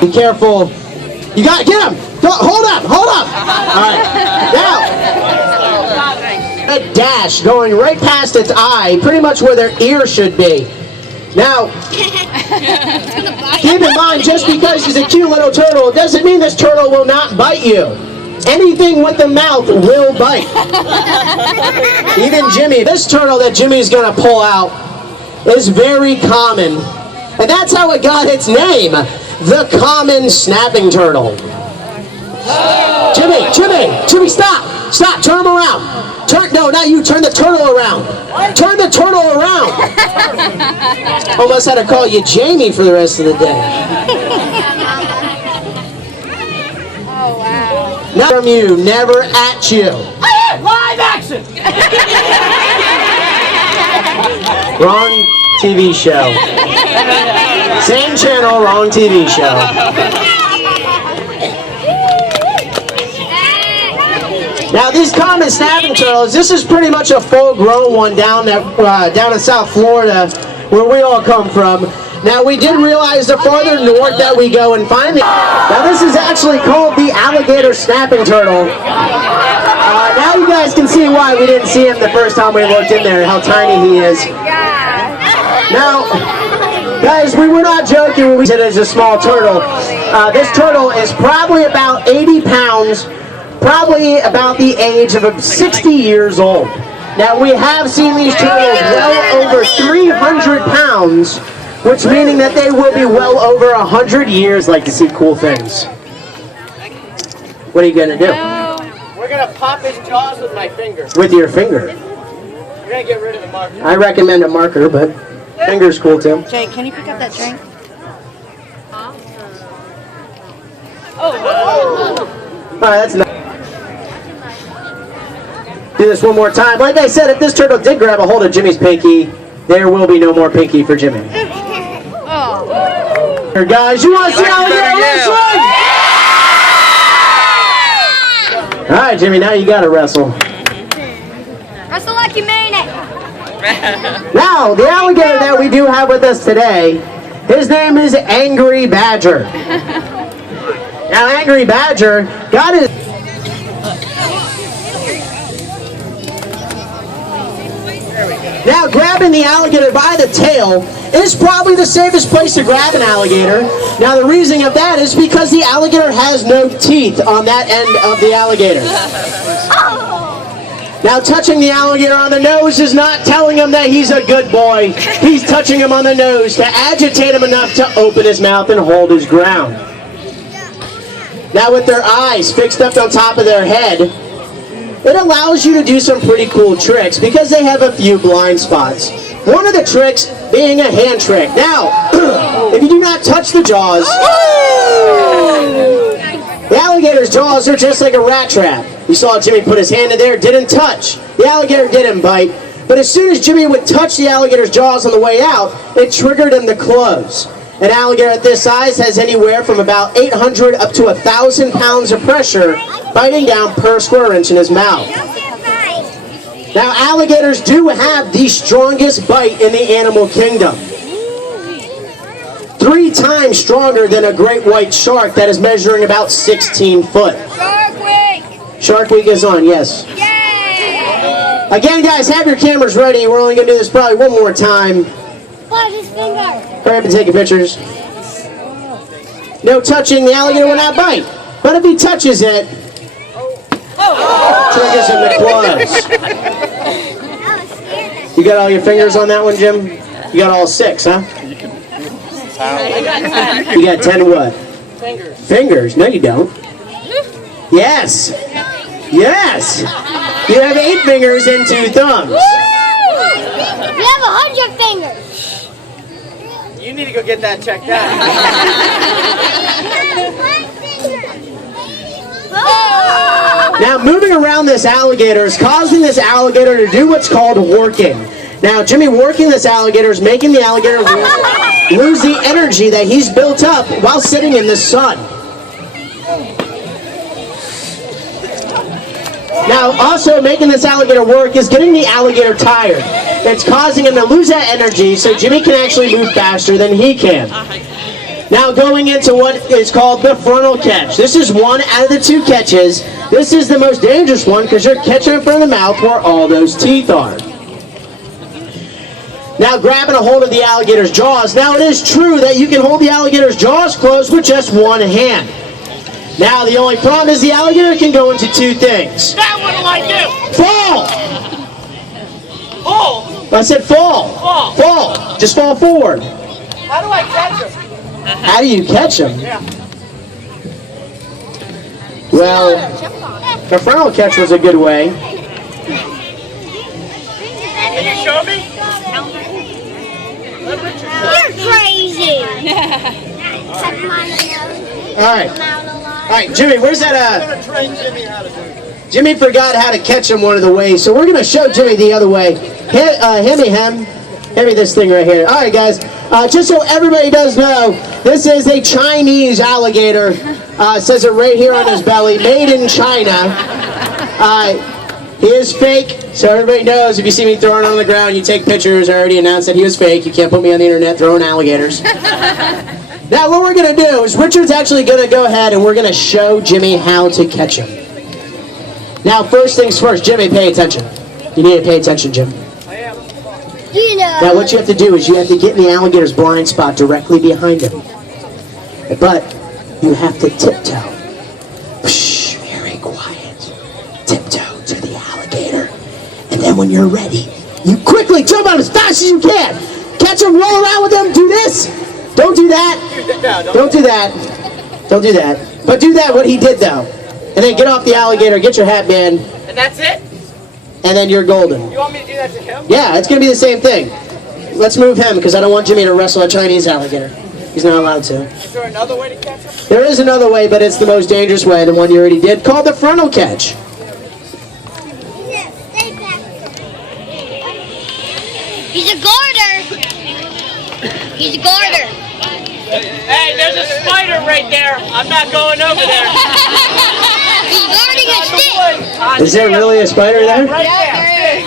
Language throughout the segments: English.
Be careful. You got to get him. Go, hold up. All right. Now, a dash going right past its eye, pretty much where their ear should be. Now, keep in mind, just because he's a cute little turtle, doesn't mean this turtle will not bite you. Anything with the mouth will bite. Even Jimmy, this turtle that Jimmy's gonna pull out is very common. And that's how it got its name, the common snapping turtle. Jimmy, stop, turn him around. No, not you, turn the turtle around. Turn the turtle around. Almost had to call you Jamie for the rest of the day. Oh, wow. Not from you, never at you. Live action! Wrong TV show. Same channel, wrong TV show. Now these common snapping turtles, this is pretty much a full-grown one down in South Florida, where we all come from. Now we did realize the farther north that we go and find it. Now this is actually called the alligator snapping turtle. Now you guys can see why we didn't see him the first time we looked in there, how tiny he is. Now, guys, we were not joking when we said it's a small turtle. This turtle is probably about 80 pounds, probably about the age of 60 years old. Now, we have seen these turtles well over 300 pounds, which meaning that they will be well over 100 years. Like to see cool things. What are you going to do? We're going to pop his jaws with my finger. With your finger? We're going to get rid of the marker. I recommend a marker, but finger's cool too. Jay, can you pick up that drink? Alright, that's nice. Do this one more time. Like I said, if this turtle did grab a hold of Jimmy's pinky, there will be no more pinky for Jimmy. Here, guys, you want to see how we do wrestling? Alright, Jimmy, now you gotta wrestle. Wrestle like you mean it. Now, the alligator that we do have with us today, his name is Angry Badger. Now, Angry Badger got his... Now, grabbing the alligator by the tail is probably the safest place to grab an alligator. Now, the reason of that is because the alligator has no teeth on that end of the alligator. Now, touching the alligator on the nose is not telling him that he's a good boy. He's touching him on the nose to agitate him enough to open his mouth and hold his ground. Now, with their eyes fixed up on top of their head, it allows you to do some pretty cool tricks because they have a few blind spots. One of the tricks being a hand trick. Now, if you do not touch the jaws, the alligator's jaws are just like a rat trap. You saw Jimmy put his hand in there, didn't touch. The alligator didn't bite, but as soon as Jimmy would touch the alligator's jaws on the way out, it triggered him to close. An alligator at this size has anywhere from about 800 up to 1,000 pounds of pressure biting down per square inch in his mouth. Now, alligators do have the strongest bite in the animal kingdom. 3 times stronger than a great white shark that is measuring about 16 foot. Shark Week! Shark Week is on, yes. Yay! Again, guys, have your cameras ready. We're only going to do this probably one more time. Watch his finger! Hurry up and take your pictures. No touching, the alligator will not bite. But if he touches it, triggers him to close. You got all your fingers on that one, Jim? You got all 6, huh? You got 10 what? Fingers. Fingers? No, you don't. Yes. Yes. You have 8 fingers and 2 thumbs. You have 100 fingers! You need to go get that checked out. Now, moving around this alligator is causing this alligator to do what's called working. Now, Jimmy working this alligator is making the alligator lose the energy that he's built up while sitting in the sun. Now, also making this alligator work is getting the alligator tired. It's causing him to lose that energy, so Jimmy can actually move faster than he can. Now going into what is called the frontal catch. This is one out of the two catches. This is the most dangerous one because you're catching it from the mouth where all those teeth are. Now grabbing a hold of the alligator's jaws. Now it is true that you can hold the alligator's jaws closed with just one hand. Now the only problem is the alligator can go into two things. Now what do I do? Fall! Oh! I said fall. Fall. Fall. Just fall forward. How do I catch him? How do you catch him? Yeah. Well, the frontal catch was a good way. Can you show me? Let Richard show me. You're crazy. Alright. Alright, Jimmy, where's that I'm going to train Jimmy how to do it. Jimmy forgot how to catch him one of the ways, so we're going to show Jimmy the other way. Hand me this thing right here. Alright guys, just so everybody does know, this is a Chinese alligator. Says it right here on his belly, made in China. He is fake, so everybody knows if you see me throwing it on the ground, you take pictures. I already announced that he was fake. You can't put me on the internet throwing alligators. Now what we're going to do is Richard's actually going to go ahead and we're going to show Jimmy how to catch him. Now first things first, Jimmy, pay attention. You need to pay attention, Jim. You know. Now what you have to do is you have to get in the alligator's blind spot directly behind him. But you have to tiptoe. Shh, very quiet. Tiptoe to the alligator. And then when you're ready, you quickly jump out as fast as you can. Catch him, roll around with him, do this. Don't do that. Don't do that. Don't do that. But do that, what he did though. And then get off the alligator, get your hat band, And that's it? and then you're golden. You want me to do that to him? Yeah, it's going to be the same thing. Let's move him because I don't want Jimmy to wrestle a Chinese alligator. He's not allowed to. Is there another way to catch him? There is another way, but it's the most dangerous way, the one you already did, called the frontal catch. He's a garter. He's a garter. Hey, there's a spider right there. I'm not going over there. He's guarding a stick. Is there really a spider there? Right there.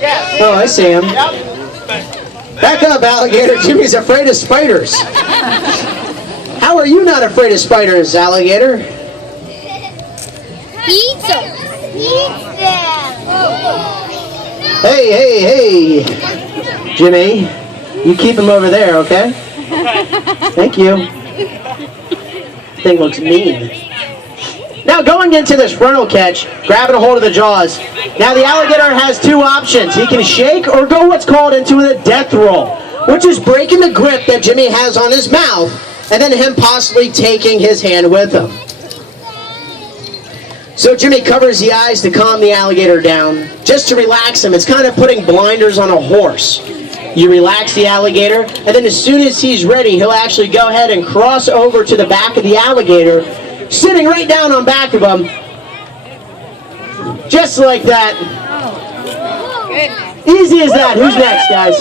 Yeah. Oh, I see him. Yep. Back up, alligator. Jimmy's afraid of spiders. How are you not afraid of spiders, alligator? He eats them. He eats them. Hey. Jimmy, you keep him over there, okay? Thank you. Thing looks mean. Now going into this frontal catch, grabbing a hold of the jaws. Now the alligator has two options. He can shake or go what's called into the death roll, which is breaking the grip that Jimmy has on his mouth and then him possibly taking his hand with him. So Jimmy covers the eyes to calm the alligator down, just to relax him. It's kind of putting blinders on a horse. You relax the alligator, and then as soon as he's ready, he'll actually go ahead and cross over to the back of the alligator, sitting right down on back of him, just like that. Easy as that. Who's next, guys?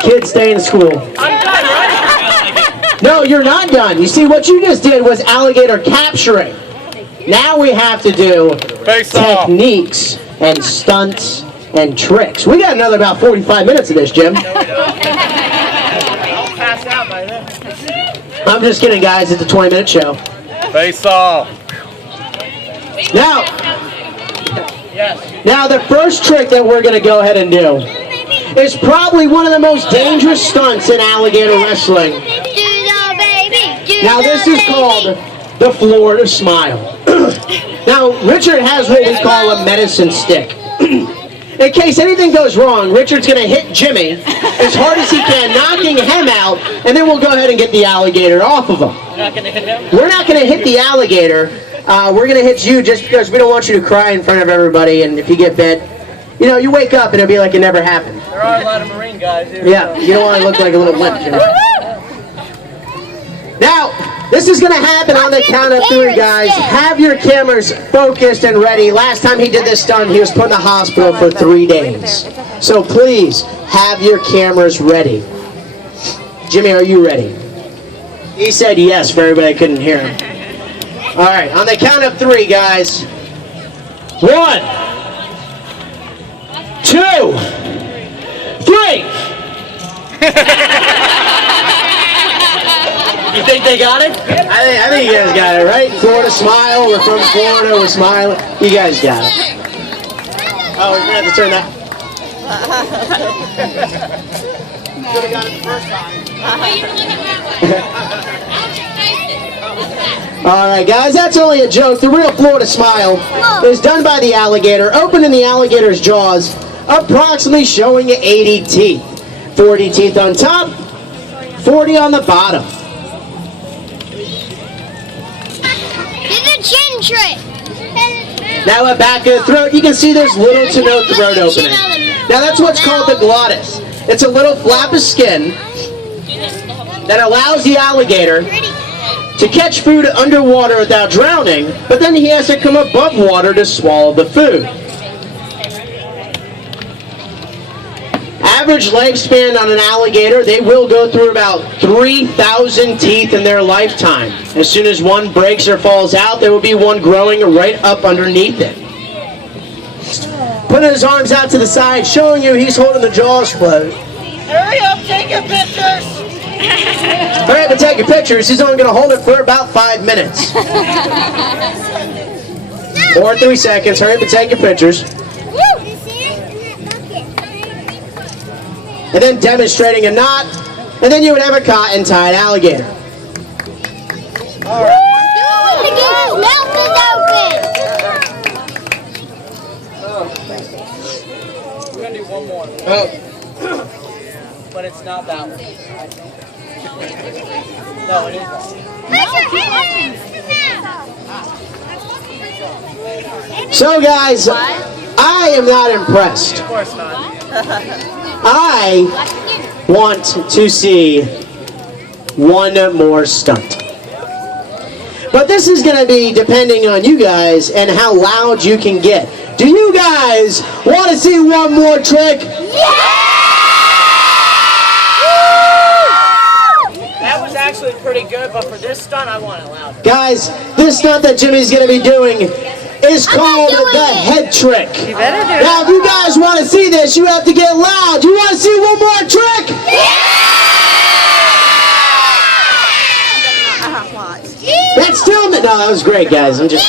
Kids stay in school. I'm done, right? No, you're not done. You see, what you just did was alligator capturing. Now we have to do techniques and stunts and tricks. We got another about 45 minutes of this, Jim. I'll pass out by then. I'm just kidding, guys. It's a 20-minute show. Face off. Now the first trick that we're going to go ahead and do is probably one of the most dangerous stunts in alligator wrestling. Now this is called the Florida Smile. Now Richard has what we call a medicine stick. In case anything goes wrong, Richard's going to hit Jimmy as hard as he can, knocking him out, and then we'll go ahead and get the alligator off of him. You're not going to hit him? We're not going to hit the alligator. We're going to hit you just because we don't want you to cry in front of everybody, and if you get bit, you know, you wake up and it'll be like it never happened. There are a lot of Marine guys here. Yeah, you don't want to look like a little wimp, Jimmy. Now, this is going to happen on the count of 3, guys. Have your cameras focused and ready. Last time he did this stunt, he was put in the hospital for 3 days. So please, have your cameras ready. Jimmy, are you ready? He said yes for everybody that couldn't hear him. All right, on the count of 3, guys. 1, 3. You think they got it? I think you guys got it, right? Florida smile. We're from Florida. We're smiling. You guys got it. Oh, we're going to have to turn that. Could have got it the first time. All right, guys, that's only a joke. The real Florida smile is done by the alligator, opening the alligator's jaws, approximately showing 80 teeth. 40 teeth on top, 40 on the bottom. Do the chin trick. Now at back of the throat, you can see there's little to no throat opening. Now that's what's called the glottis. It's a little flap of skin that allows the alligator to catch food underwater without drowning, but then he has to come above water to swallow the food. Average lifespan on an alligator, they will go through about 3,000 teeth in their lifetime. As soon as one breaks or falls out, there will be one growing right up underneath it. Putting his arms out to the side, showing you he's holding the jaws closed. Hurry up, take your pictures. Hurry up and take your pictures. He's only going to hold it for about 5 minutes. Or 3 seconds. Hurry up and take your pictures. And then demonstrating a knot, and then you would have a cotton-tied alligator. All right. His mouth is We're gonna do one more, Oh. but it's not that one. No, it is that one. So, guys, I am not impressed. Of course not. I want to see one more stunt. But this is going to be depending on you guys and how loud you can get. Do you guys want to see one more trick? That was actually pretty good, but for this stunt, I want it louder. Guys, this stunt that Jimmy's going to be doing is called the head trick. You better do Now, if you guys want to see this, you have to get loud. You want to see one more trick? That's still no. That was great, guys. I'm just.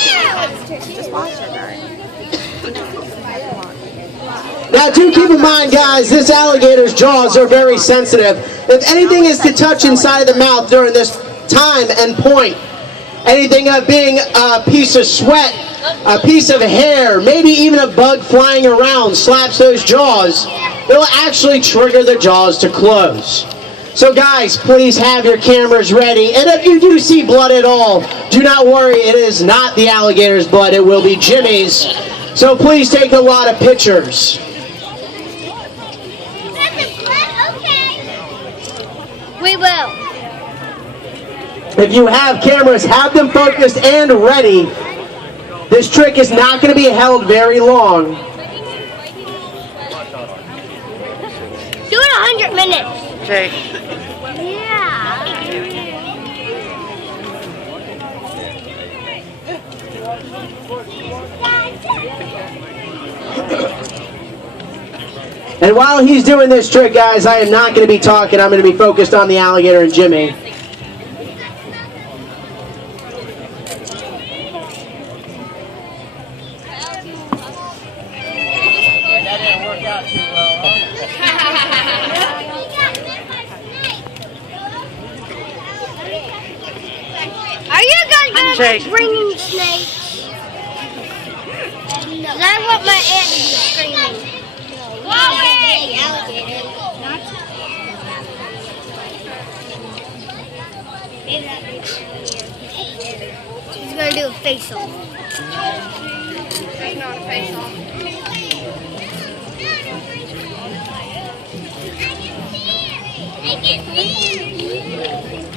Now, do keep in mind, guys, this alligator's jaws are very sensitive. If anything is to touch inside of the mouth during this time and point, anything of being a piece of sweat, a piece of hair, maybe even a bug flying around slaps those jaws, it'll actually trigger the jaws to close. So guys, please have your cameras ready. And if you do see blood at all, do not worry, it is not the alligator's blood, it will be Jimmy's. So please take a lot of pictures. We will. If you have cameras, have them focused and ready. This trick is not going to be held very long. Do it 100 minutes. Okay. Yeah. And while he's doing this trick, guys, I am not going to be talking. I'm going to be focused on the alligator and Jimmy. That didn't work out too well, Are you guys going to Jake. be bringing snakes? Because I want my aunt to be screaming. She's going to do a face off. Not a face off. I can see it.